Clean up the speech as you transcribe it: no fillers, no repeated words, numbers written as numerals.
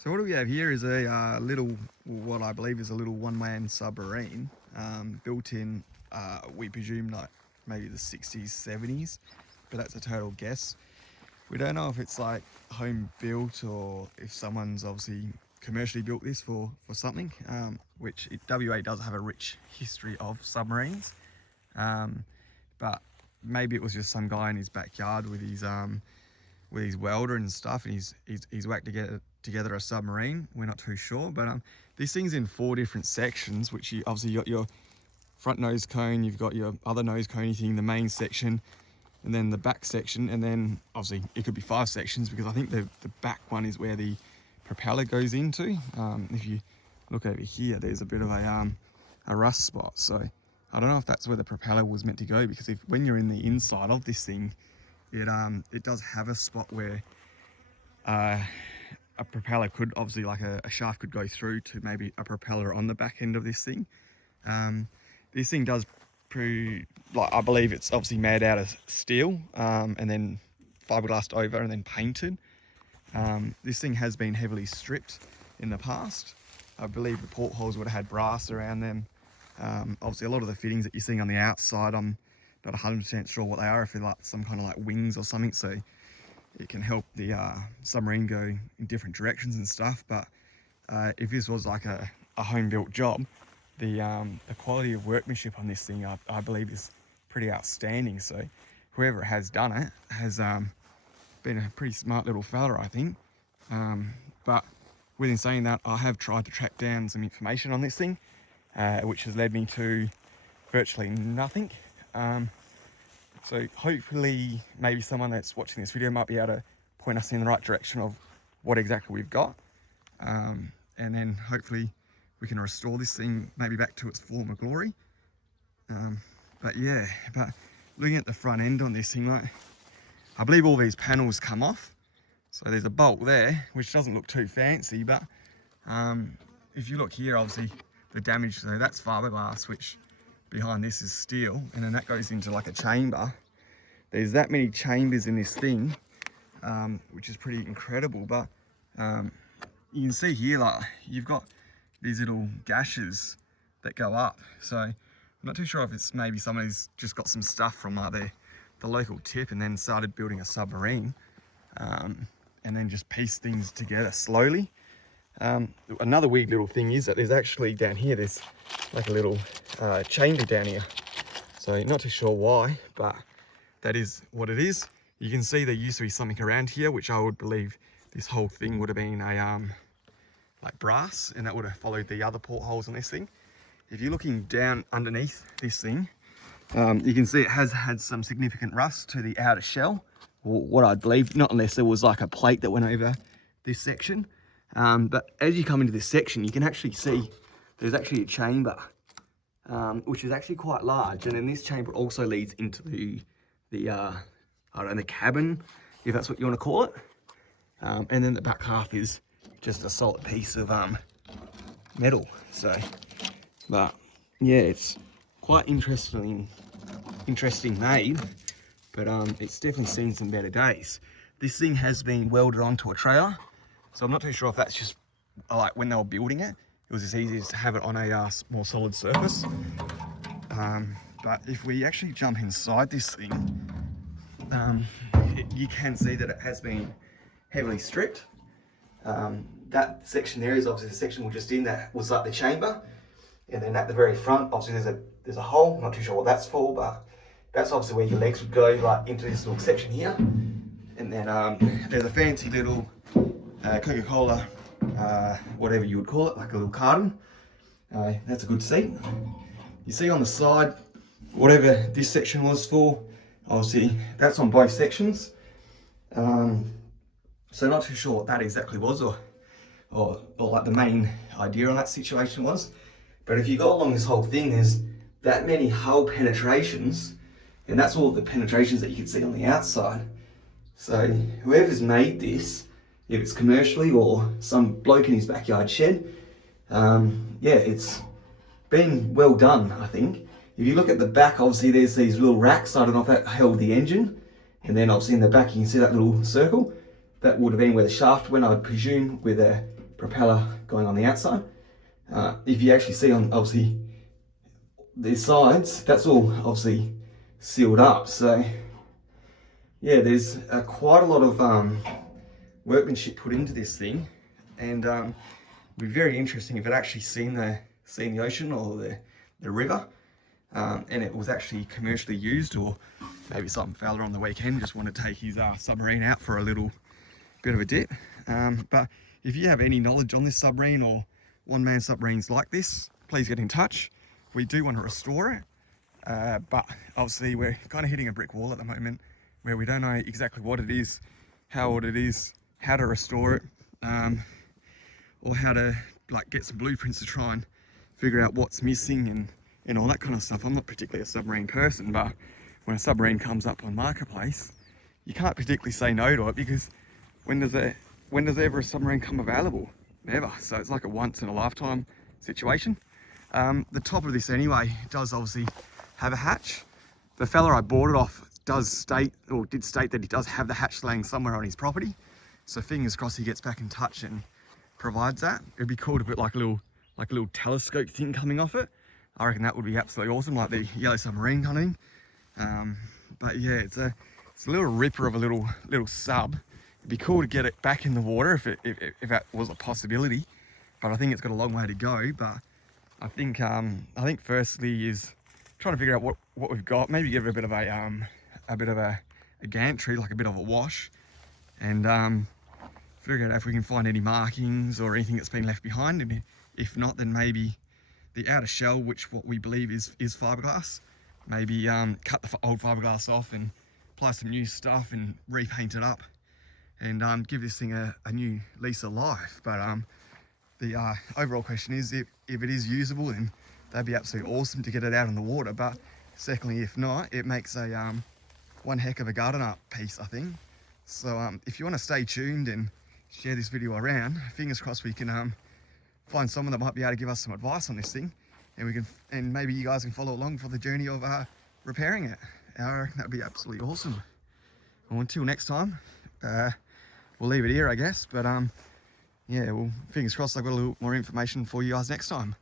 So what we have here is a little, what I believe is a little one-man submarine, built in, we presume like maybe the 60s, 70s, but that's a total guess. We don't know if it's like home built or if someone's obviously commercially built this for something, which WA does have a rich history of submarines, but maybe it was just some guy in his backyard with his welder and stuff, and he's whacked together a submarine. We're not too sure, but this thing's in 4 different sections, which you obviously got your front nose cone, you've got your other nose cone thing, the main section, and then the back section, and then obviously it could be 5 sections because I think the back one is where the propeller goes into. If you look over here, there's a bit of a rust spot, so I don't know if that's where the propeller was meant to go, because if when you're in the inside of this thing, it does have a spot where a propeller could obviously, like a shaft could go through to maybe a propeller on the back end of this thing. This thing does like, I believe it's obviously made out of steel, and then fiberglassed over and then painted. This thing has been heavily stripped in the past. I believe the portholes would have had brass around them. Obviously a lot of the fittings that you're seeing on the outside, I'm not 100% sure what they are, if they're like some kind of like wings or something, so it can help the submarine go in different directions and stuff. But if this was like a home built job, the quality of workmanship on this thing, I believe, is pretty outstanding. So whoever has done it has been a pretty smart little fella, I think. But within saying that, I have tried to track down some information on this thing, which has led me to virtually nothing. So hopefully maybe someone that's watching this video might be able to point us in the right direction of what exactly we've got. And then hopefully we can restore this thing maybe back to its former glory. But yeah, but looking at the front end on this thing, like, I believe all these panels come off. So there's a bolt there, which doesn't look too fancy, but if you look here, obviously the damage, so that's fiberglass, which behind this is steel, and then that goes into like a chamber. There's that many chambers in this thing, which is pretty incredible. But you can see here, like, you've got these little gashes that go up. So I'm not too sure if it's maybe somebody's just got some stuff from like the local tip and then started building a submarine, and then just pieced things together slowly. Another weird little thing is that there's actually down here, there's like a little chamber down here. So not too sure why, but that is what it is. You can see there used to be something around here, which I would believe this whole thing would have been a like brass, and that would have followed the other portholes on this thing. If you're looking down underneath this thing, you can see it has had some significant rust to the outer shell, or what I believe, not unless there was like a plate that went over this section. But as you come into this section, you can actually see there's actually a chamber, which is actually quite large. And then this chamber also leads into the I don't know, the cabin, if that's what you want to call it. And then the back half is just a solid piece of metal. So, but yeah, it's quite interesting made, but it's definitely seen some better days. This thing has been welded onto a trailer. So I'm not too sure if that's just like when they were building it, it was just easier to have it on a more solid surface. But if we actually jump inside this thing, you can see that it has been heavily stripped. That section there is obviously the section we're just in, that was like the chamber. And then at the very front, obviously there's a hole. I'm not too sure what that's for, but that's obviously where your legs would go, like into this little section here. And then there's a fancy little Coca-Cola, whatever you would call it, like a little carton. That's a good seat. You see on the side, whatever this section was for, obviously that's on both sections. So not too sure what that exactly was, or like the main idea on that situation was. But if you go along this whole thing, there's that many hull penetrations, and that's all the penetrations that you can see on the outside. So whoever's made this, if it's commercially or some bloke in his backyard shed, yeah, it's been well done, I think. If you look at the back, obviously there's these little racks, I don't know if that held the engine, and then obviously in the back you can see that little circle. That would have been where the shaft went, I'd presume, with a propeller going on the outside. If you actually see on obviously the sides, that's all obviously sealed up. So yeah, there's quite a lot of workmanship put into this thing, and it'd be very interesting if it actually seen the ocean or the river, and it was actually commercially used, or maybe some fella on the weekend just wanted to take his submarine out for a little bit of a dip. But if you have any knowledge on this submarine or one-man submarines like this, please get in touch. We do want to restore it, but obviously we're kind of hitting a brick wall at the moment where we don't know exactly what it is, how old it is, how to restore it, or how to like get some blueprints to try and figure out what's missing and all that kind of stuff. I'm not particularly a submarine person, but when a submarine comes up on Marketplace, you can't particularly say no to it, because when does ever a submarine come available? Never. So it's like a once in a lifetime situation. The top of this anyway does obviously have a hatch. The fella I bought it off did state that he does have the hatch laying somewhere on his property. So fingers crossed he gets back in touch and provides that. It'd be cool to put like a little telescope thing coming off it. I reckon that would be absolutely awesome, like the yellow submarine kind of thing. But yeah, it's a little ripper of a little sub. It'd be cool to get it back in the water if that was a possibility. But I think it's got a long way to go. But I think firstly is trying to figure out what we've got. Maybe give it a bit of a gantry, like a bit of a wash, and figure out if we can find any markings or anything that's been left behind. And if not, then maybe the outer shell, which what we believe is fiberglass, maybe cut the old fiberglass off and apply some new stuff and repaint it up, and give this thing a new lease of life. But the overall question is, if it is usable, then that'd be absolutely awesome to get it out in the water. But secondly, if not, it makes a one heck of a garden art piece, I think. So if you want to stay tuned and share this video around, fingers crossed we can find someone that might be able to give us some advice on this thing, and maybe you guys can follow along for the journey of repairing it. I reckon that'd be absolutely awesome. Well, until next time, we'll leave it here, I guess. But yeah, well, fingers crossed I've got a little more information for you guys next time.